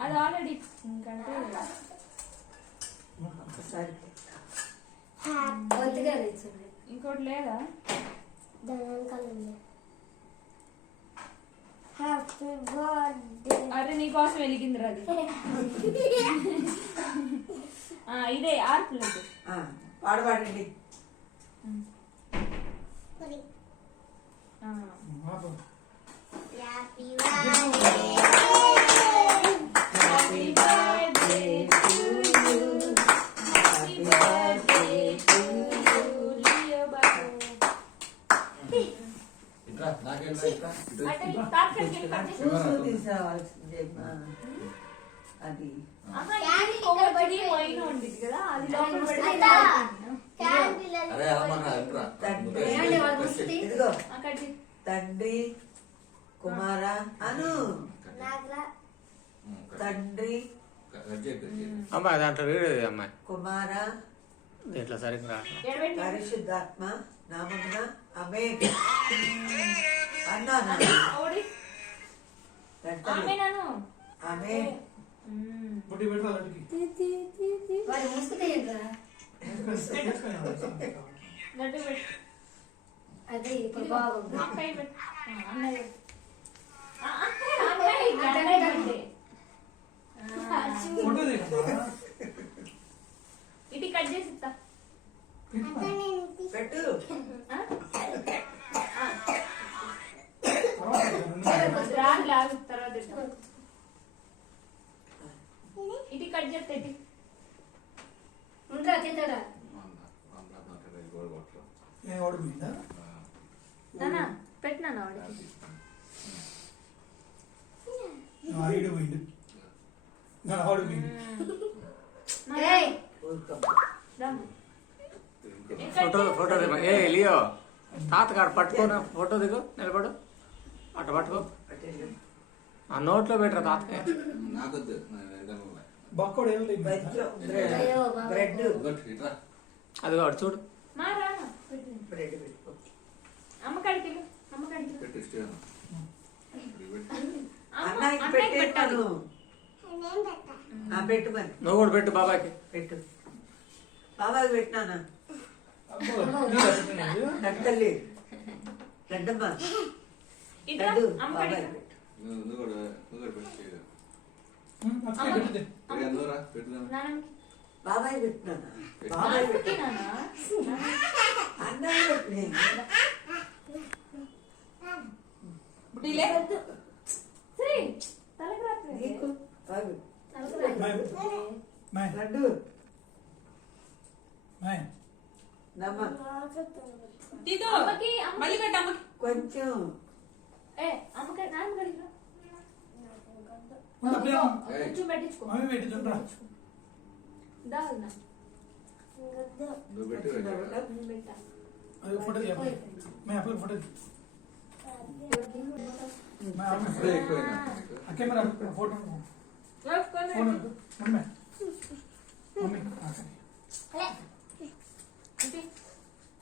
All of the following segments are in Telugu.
అది ఆల్రెడీ ఇంకంటే ఇంకోటి లేదా అరే నీకోసం వెలిగింది అది ఇదే ఆర్పులేదు పాడబడండి అది తండ్రి కుమార అను తండ్రి అమ్మా దాంట్లో వీడియో అమ్మాయి కుమార దీంట్లో సరిగ్గా పరిశుద్ధాత్మ నామమున ఆమేన్ అన్నాను ఆమేన్ బుట్టి పెట్టరా అదే ఇప్పుడు బాగుంది ఇటు కట్ చేసి ఇస్తా పెట్టు తర్వాత ఇటు కట్ చేస్తా ఇటు ఉంటా తింటారా పెట్టినా ఫోటో ఏ లియో తాతగారు పట్టుకోను ఫోటో దిగు నిలబడు అటు పట్టుకో ఆ నోట్లో పెట్టరా తాతగా అది కాదు చూడు నువ్వు కూడా పెట్టు బాబాకి పెట్టు బాబాకి పెట్టినానా తల్లి రెడ్డమ్మ బాబాకి పెట్టు బాబాయ్ పెట్టినానా బాబాయ్ పెట్టినానా అన్నయ్య పెట్టినా లడ్డు కొంచెం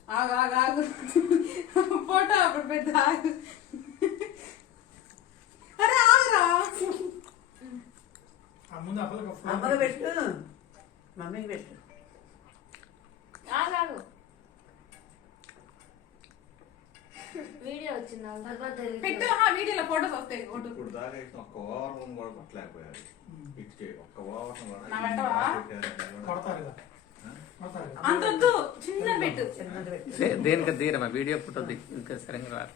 ఆగు ఫోటో అప్పుడు పెట్టు ఆగు అరే ఆగురా అమ్మకి పెట్టు మమ్మీకి పెట్టు ఆగు వీడియో వచ్చిందా పెట్టు వీడియోలో ఫోటోస్ వస్తాయి ఇప్పుడు దాకా ఒక్క వారం కూడా పట్టలేకపోయారు ఒక్క వారం అంతొద్దు చిన్న పెట్టు దేనికి తీరమ్మా వీడియో ఫోటో ఇంకా సరిగ్గా రాదు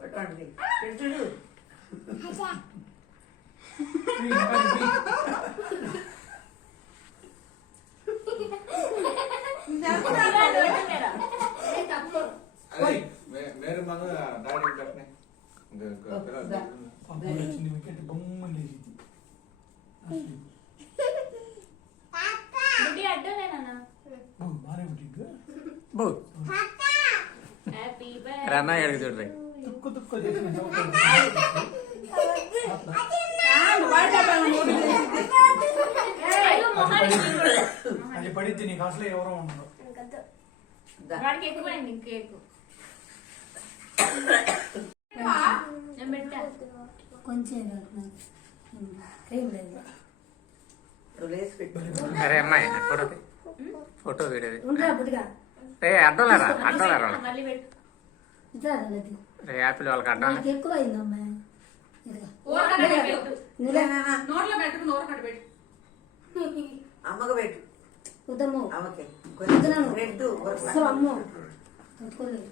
పెట్టండి పెట్టు मेरे मन डाडी बैठने विकेट बొమ్మని బుడి అడ్డనేనా బారే బుడి బో హ్యాపీ బర్త్డే రానా ఎడకి చూడరే తుక్కు తుక్కు చేసిన అది పడితే నీకు అసలు ఎవరో ఉండరు వాడికి ఎక్కువైంది కేక్ నేను పెట్టా కొంచెం క్రీమ్ లేదు లేసి పెట్టు. అరే అమ్మాయి ఫోటో ఫోటో వీడియో ఉంటా బుడిగా రే అడ్డలేరా అడ్డలేరా మళ్ళీ పెట్టు ఇట్లా లేదు రే యాపిల్ వాళ్ళకి అడ్డం నాకు ఎక్కువ అయిందమ్మా ఇదిగా ఊరకట్ట పెట్టు నిలేనా? నోట్లో పెట్టుకుని ఊరకట్ట పెట్టు అమ్మకు పెట్టు. ఉదము అమ్మకి వద్దునాను. కొంచెం రెడ్డు ఉరకలా. అసలు అమ్మో తట్టుకోలేదు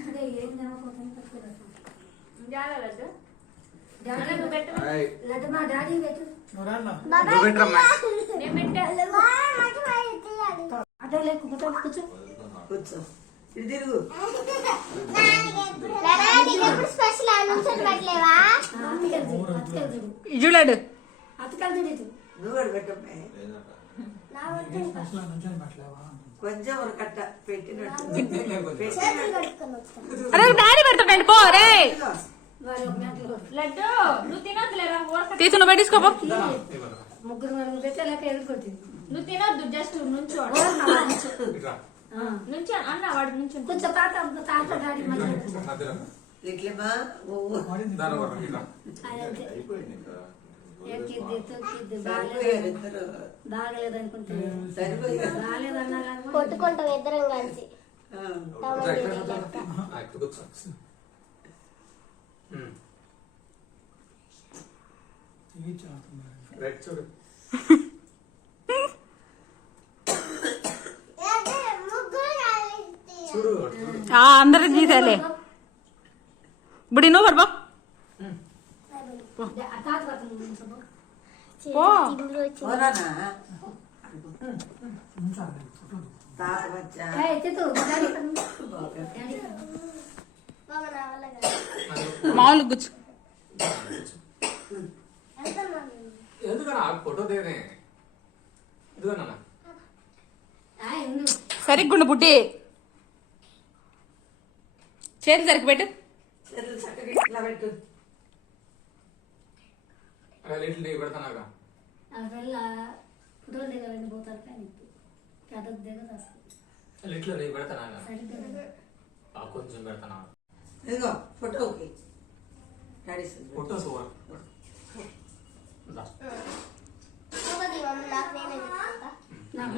అదే ఏం నమ్మకం తట్టుకోలేదు జాగ్రత్త డాడీ నువ్వు పెట్టు ఏయ్, లడ్డు మా డాడీ పెట్టు నువ్వు రాన్నా నువ్వు పెట్టరమ్మా నేను పెట్టా అదే లేకపోతే కూర్చో కూర్చో. ఇటు తిరుగు. చూడాడు అతకాలు చూడు నువ్వు కూడా పెట్టమ్మే. లేదట. స్పెషల్ నుంచి పెట్టలేవా కొంచెం ఒక కట్ట పెట్టినట్టు అరే డాడీ పెడతాడు పో రే వాడు ఒక మ్యాట్లో లడ్డు నువ్వు తినొద్దులేరా తీసు నువ్వు పెట్టించుకోపో ముగ్గురు మనం పెట్టలేక ఎదుర్కొట్టింది నువ్వు తినొద్దు జస్ట్ నుంచో నుంచో అన్న వాడు నుంచో కొంచెం తాత తాత డాడీ మధ్య ఇట్లేమా అదంతే అయిపోయింది ఇంకా. ఎక్కిద్ది తొక్కిద్ది సరిపోయారు ఇద్దరు. బాగలేదు అనుకుంటే సరిపోయారు. బాగలేదన్నా కానీ కొట్టుకుంటాం ఇద్దరం కలిసి ఆ. ఇది చేస్తున్నారు రైట్ చూడు. చూడు అటు చూడు. అందరికి తీసేలే ఇప్పుడు నువ్వు పడిపో తాత పడుతుంది పోరానా? ఉంచాలి ఫోటో తాత వచ్చా? చెత్తు డాడీ డాడీ మామూలు గుచ్చు ఎందుకన్నా ఫోటో దిగనే ఎందుకన్నా సరిగ్గుండు బుడ్డి చేతులు సరికి పెట్టు చేతులు చక్కగా ఇట్లా పెట్టు. లిటిల్ నీకు పెడతానాగా అసలు ఫోటోలు దిగాలని పోతారు కానీ కథకు దిగదు అసలు లిటిల్ నీకు పెడతానాగా సరిగ్గా కొంచెం పెడతానా ఇదిగో ఫోటోకి డాడీ ఫోటో నాకు నేనే చెప్తా నాకు